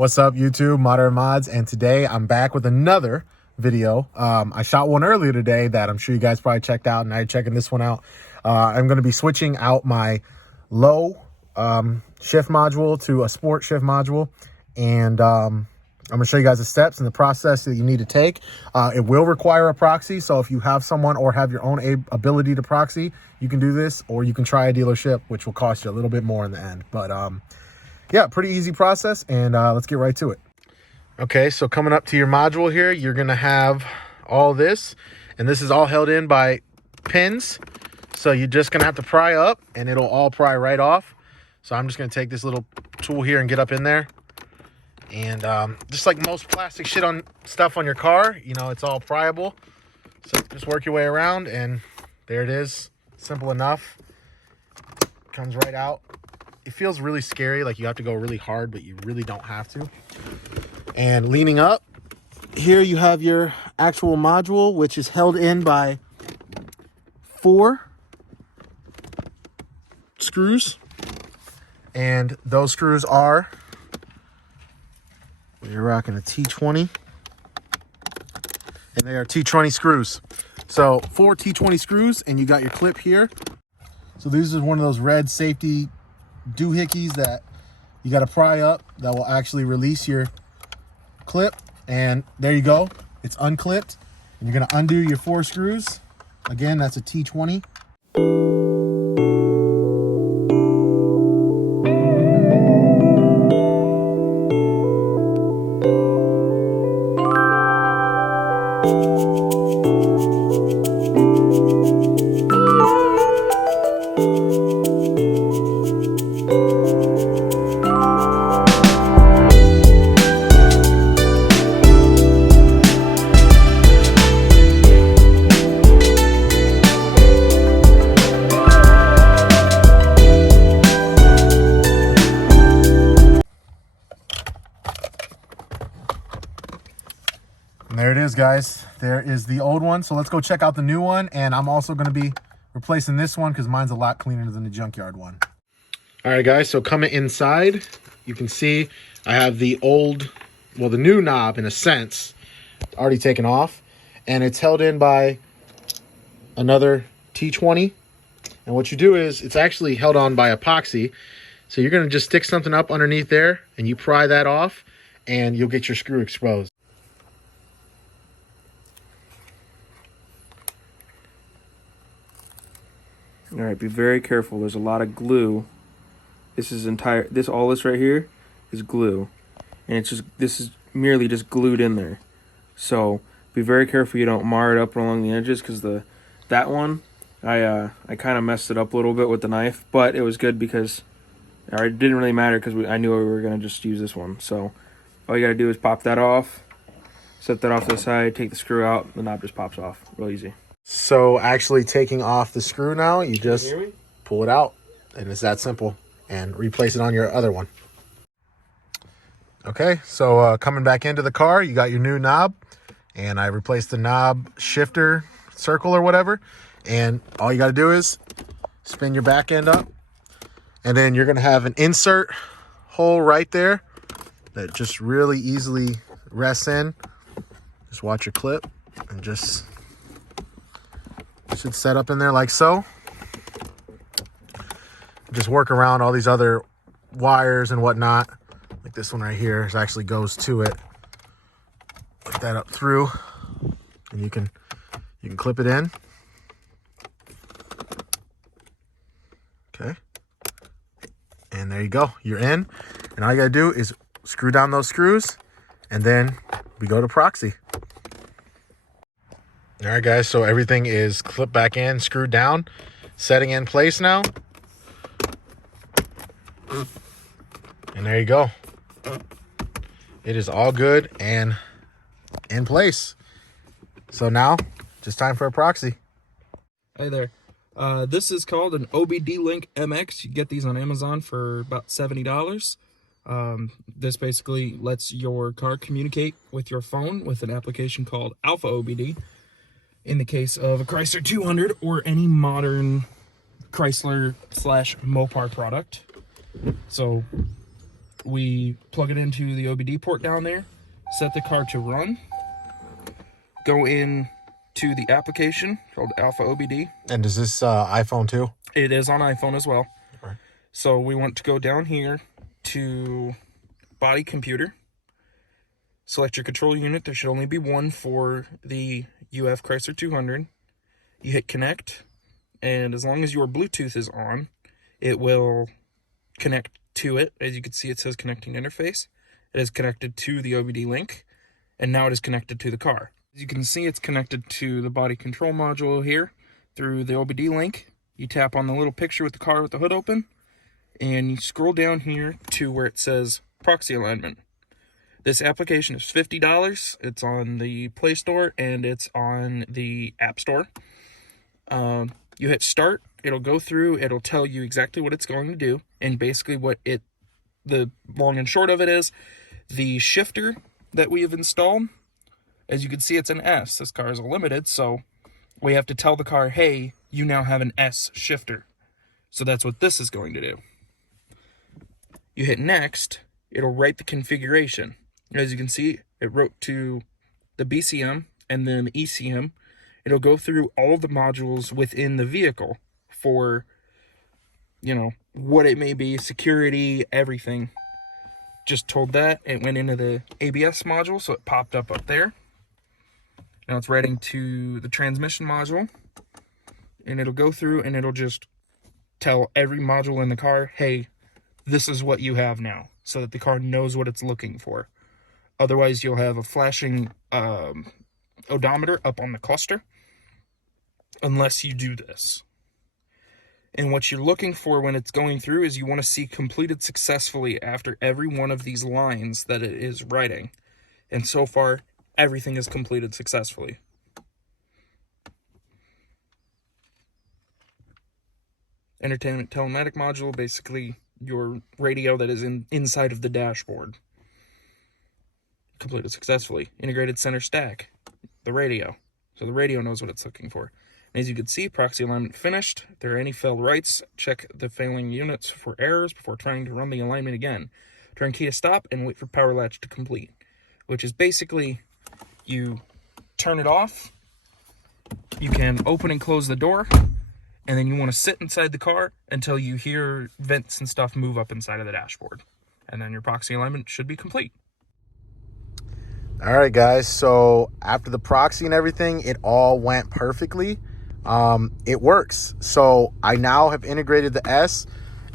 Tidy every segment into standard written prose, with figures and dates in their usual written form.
What's up, YouTube? Modern Mods, and today I'm back with another video. I shot one earlier today that I'm sure you guys probably checked out, and now you're checking this one out. I'm going to be switching out my low shift module to a sport shift module, and I'm going to show you guys the steps and the process that you need to take. It will require a proxy, so if you have someone or have your own ability to proxy, you can do this, or you can try a dealership, which will cost you a little bit more in the end. But yeah, pretty easy process, and let's get right to it. Okay, so coming up to your module here, you're gonna have all this, and this is all held in by pins. So you're just gonna have to pry up, and it'll all pry right off. So I'm just gonna take this little tool here and get up in there. And just like most plastic shit on stuff on your car, you know, it's all pryable. So just work your way around, and there it is. Simple enough. Comes right out. It feels really scary, like you have to go really hard, but you really don't have to. And leaning up, here you have your actual module, which is held in by 4 screws. And those screws are, you're rocking a T20, and they are T20 screws. So 4 T20 screws, and you got your clip here. So these are one of those red safety doohickeys that you got to pry up that will actually release your clip, and there you go, it's unclipped, and you're going to undo your 4 screws. Again, that's a T20. And there it is, guys. There is the old one. So let's go check out the new one. And I'm also going to be replacing this one because mine's a lot cleaner than the junkyard one. All right, guys. So coming inside, you can see I have the old, well, the new knob in a sense, already taken off. And it's held in by another T20. And what you do is it's actually held on by epoxy. So you're going to just stick something up underneath there and you pry that off and you'll get your screw exposed. All right, be very careful. There's a lot of glue. All this right here is glue, and this is merely just glued in there. So be very careful you don't mar it up along the edges, because that one I kind of messed it up a little bit with the knife, but it was good because it didn't really matter because I knew we were gonna just use this one. So all you gotta do is pop that off, set that off to the side, take the screw out, the knob just pops off. Real easy. So actually taking off the screw now, you just pull it out, and it's that simple, and replace it on your other one. Okay, so coming back into the car, you got your new knob, and I replaced the knob shifter circle or whatever, and all you got to do is spin your back end up, and then you're going to have an insert hole right there that just really easily rests in. Just watch your clip and just should set up in there like so. Just work around all these other wires and whatnot. Like this one right here actually goes to it. Put that up through, and you can clip it in. Okay, and there you go. You're in, and all you gotta do is screw down those screws, and then we go to Proxy. All right, guys, so everything is clipped back in, screwed down, setting in place now. And there you go. It is all good and in place. So now, just time for a Proxy. Hey there. This is called an OBD Link MX. You get these on Amazon for about $70. This basically lets your car communicate with your phone with an application called Alpha OBD. In the case of a Chrysler 200 or any modern Chrysler / Mopar product. So We plug it into the OBD port down there, set the car to run, go in to the application called Alpha OBD. And is this iPhone too? It is on iPhone as well. Right. So we want to go down here to body computer, select your control unit. There should only be one for the UF Chrysler 200. You hit connect, and as long as your Bluetooth is on, it will connect to it. As you can see, it says connecting interface. It is connected to the OBD link, and now it is connected to the car. As you can see, it's connected to the body control module here through the OBD link. You tap on the little picture with the car with the hood open, and you scroll down here to where it says Proxy alignment. This application is $50. It's on the Play Store and it's on the App Store. You hit start, it'll go through, it'll tell you exactly what it's going to do, and basically the long and short of it is, the shifter that we have installed, as you can see, it's an S. This car is a limited, so we have to tell the car, hey, you now have an S shifter. So that's what this is going to do. You hit next, it'll write the configuration. As you can see, it wrote to the BCM and then the ECM. It'll go through all the modules within the vehicle for, what it may be, security, everything. Just told that. It went into the ABS module, so it popped up there. Now it's writing to the transmission module, and it'll go through and it'll just tell every module in the car, hey, this is what you have now, so that the car knows what it's looking for. Otherwise, you'll have a flashing odometer up on the cluster unless you do this. And what you're looking for when it's going through is you want to see completed successfully after every one of these lines that it is writing. And so far, everything is completed successfully. Entertainment telematic module, basically your radio that is inside of the dashboard. Completed successfully. Integrated center stack, the radio. So the radio knows what it's looking for. And as you can see, proxy alignment finished. If there are any failed writes, check the failing units for errors before trying to run the alignment again. Turn key to stop and wait for power latch to complete, which is basically you turn it off, you can open and close the door, and then you want to sit inside the car until you hear vents and stuff move up inside of the dashboard. And then your proxy alignment should be complete. All right, guys. So after the proxy and everything, it all went perfectly. It works. So I now have integrated the S,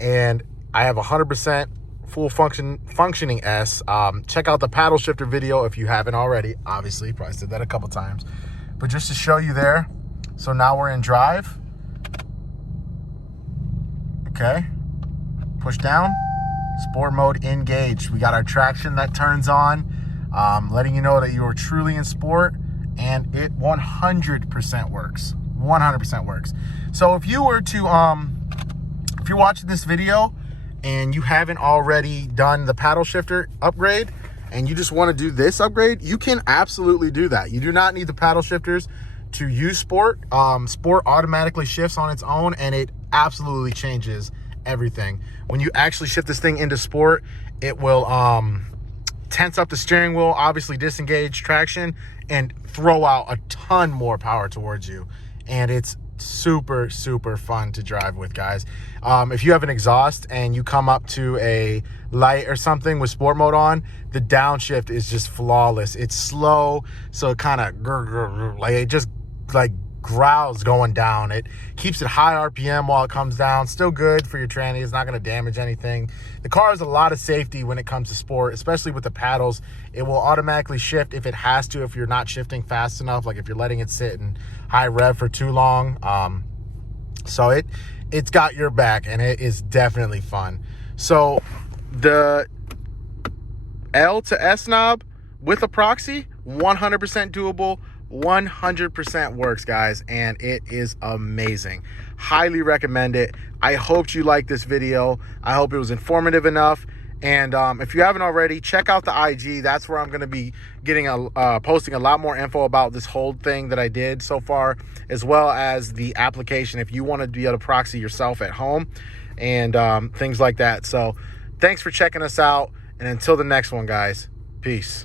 and I have 100% full functioning S. Check out the paddle shifter video if you haven't already. Obviously, probably said that a couple times, but just to show you there. So now we're in drive. Okay. Push down. Sport mode engaged. We got our traction that turns on, letting you know that you are truly in sport, and it 100% works. 100% works. So if you were to, if you're watching this video and you haven't already done the paddle shifter upgrade and you just want to do this upgrade, you can absolutely do that. You do not need the paddle shifters to use sport. Sport automatically shifts on its own, and it absolutely changes everything. When you actually shift this thing into sport, it will tense up the steering wheel, obviously disengage traction, and throw out a ton more power towards you. And it's super, super fun to drive with, guys. If you have an exhaust and you come up to a light or something with sport mode on, the downshift is just flawless. It's slow, so it kind of like it just like growls going down. It keeps it high RPM while it comes down. Still good for your tranny. It's not going to damage anything. The car has a lot of safety when it comes to sport, especially with the paddles. It will automatically shift if it has to, if you're not shifting fast enough, like if you're letting it sit in high rev for too long. So it's got your back, and it is definitely fun. So the L to S knob with a proxy, 100% doable. 100% works, guys, and it is amazing. Highly recommend it. I hope you liked this video. I hope it was informative enough. And if you haven't already, check out the IG. That's where I'm going to be getting posting a lot more info about this whole thing that I did so far, as well as the application if you want to be able to proxy yourself at home and things like that. So Thanks for checking us out. And until the next one, guys, peace.